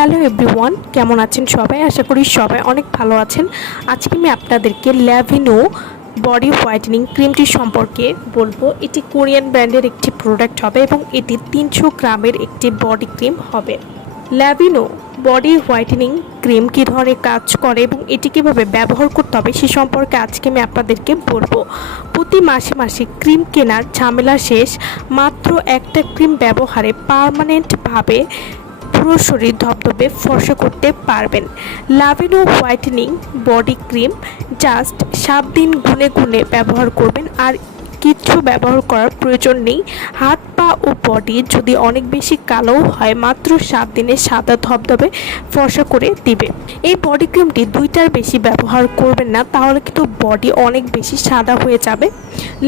Hello everyone, কেমন আছেন সবাই? আশা করি সবাই অনেক ভালো আছেন। আজকে আমি আপনাদেরকে ল্যাভিনো বডি হোয়াইটেনিং ক্রিমটি সম্পর্কে বলবো। এটি কোরিয়ান ব্র্যান্ডের একটি প্রোডাক্ট হবে এবং এটি 300 গ্রামের একটি বডি ক্রিম হবে। ল্যাভিনো বডি হোয়াইটেনিং ক্রিম কী ধরনের কাজ করে এবং এটি কীভাবে ব্যবহার করতে হবে সে সম্পর্কে আজকে আমি আপনাদেরকে বলবো। প্রতি মাসে মাসে ক্রিম কেনার ঝামেলা শেষ, মাত্র একটা ক্রিম ব্যবহারে পার্মানেন্টভাবে পুরো শরীর ধবধবে ফর্সা করতে পারবেন। ল্যাভিনো হোয়াইটেনিং বডি ক্রিম জাস্ট 7 দিন গুনে গুনে ব্যবহার করবেন, আর কিচ্ছু ব্যবহার করার প্রয়োজন নেই। হাত পা ও বডি যদি অনেক বেশি কালো হয়, মাত্র 7 দিনে সাদা ধবধবে ফর্সা করে দিবে। এই বডি ক্রিমটি 2টার বেশি ব্যবহার করবেন না, তাহলে কিন্তু বডি অনেক বেশি সাদা হয়ে যাবে।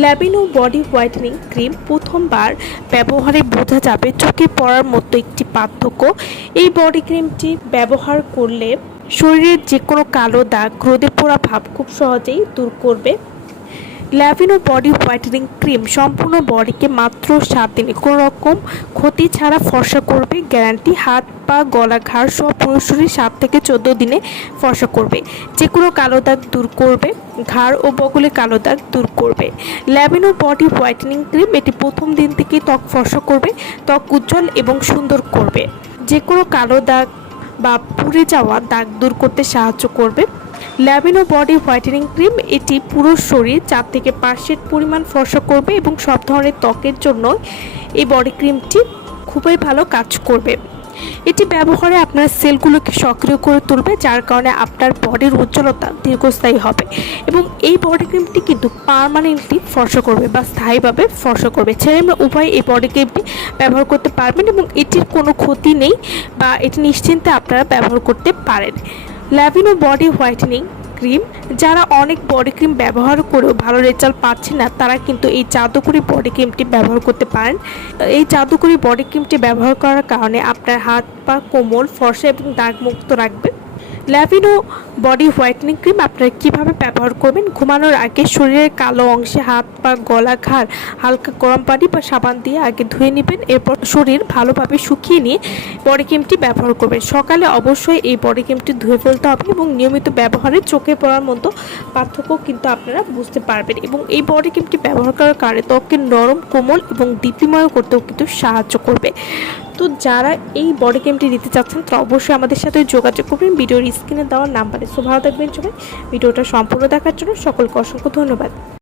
ল্যাভিনো বডি হোয়াইটেনিং ক্রিম প্রথমবার ব্যবহারে বোঝা যাবে চোখে পড়ার মতো একটি পার্থক্য। এই বডি ক্রিমটি ব্যবহার করলে শরীরের যে কোনো কালো দাগ, রোদে পোড়া ভাব খুব সহজেই দূর করবে। ল্যাভিনো বডি হোয়াইটেনিং ক্রিম সম্পূর্ণ বডিকে মাত্র 7 দিনে কোনো রকম ক্ষতি ছাড়া ফর্সা করবে, গ্যারান্টি। হাত পা গলা ঘাড় সহ পুরো শরীর 7 থেকে 14 দিনে ফর্সা করবে, যে কোনো কালো দাগ দূর করবে, ঘাড় ও বগলে কালো দাগ দূর করবে। ল্যাভিনো বডি হোয়াইটেনিং ক্রিম এটি প্রথম দিন থেকেই ত্বক ফর্সা করবে, ত্বক উজ্জ্বল এবং সুন্দর করবে, যে কোনো কালো দাগ বা পুড়ে যাওয়া দাগ দূর করতে সাহায্য করবে। ল্যাভিনো বডি হোয়াইটেনিং ক্রিম এটি পুরো শরীর 4 থেকে 5% পরিমাণ ফর্সা করবে এবং সব ধরনের ত্বকের জন্য এই বডি ক্রিমটি খুবই ভালো কাজ করবে। এটি ব্যবহারে আপনার সেলগুলোকে সক্রিয় করে তুলবে, যার কারণে আপনার বডির উজ্জ্বলতা দীর্ঘস্থায়ী হবে। এবং এই বডি ক্রিমটি কিন্তু পার্মানেন্টলি ফর্সা করবে বা স্থায়ীভাবে ফর্সা করবে। ছেলে মেয়ে উভয় এই বডি ক্রিমটি ব্যবহার করতে পারবেন এবং এটির কোনো ক্ষতি নেই, বা এটি নিশ্চিন্তে আপনারা ব্যবহার করতে পারেন। ল্যাভিনো বডি হোয়াইটেনিং ক্রিম যারা অনেক বডি ক্রিম ব্যবহার করেও ভালো রেজাল্ট পাচ্ছে না, তারা কিন্তু এই জাদুকরি বডি ক্রিমটি ব্যবহার করতে পারেন। এই জাদুকরি বডি ক্রিমটি ব্যবহার করার কারণে আপনার হাত পা কোমল, ফর্সা এবং দাগমুক্ত রাখবে। ল্যাভিনো বডি হোয়াইটেনিং ক্রিম আপনারা কীভাবে ব্যবহার করবেন? ঘুমানোর আগে শরীরের কালো অংশে হাত পা গলা ঘাড় হালকা গরম পানি বা সাবান দিয়ে আগে ধুয়ে নেবেন, এরপর শরীর ভালোভাবে শুকিয়ে নিয়ে বডি ক্রিমটি ব্যবহার করবেন। সকালে অবশ্যই এই বডি ক্রিমটি ধুয়ে ফেলতে হবে এবং নিয়মিত ব্যবহারে চোখে পড়ার মতো পার্থক্য কিন্তু আপনারা বুঝতে পারবেন। এবং এই বডি ক্রিমটি ব্যবহার করার কারণে ত্বককে নরম, কোমল এবং দীপ্তিময় করতেও কিন্তু সাহায্য করবে। তো যারা এই বডি ক্রিমটি নিতে চাচ্ছেন তারা অবশ্যই আমাদের সাথে যোগাযোগ করবেন ভিডিওর স্ক্রিনে দেওয়া নাম্বারে। সো ভালো থাকবেন সবাই। ভিডিওটা সম্পূর্ণ দেখার জন্য সকলকে অসংখ্য ধন্যবাদ।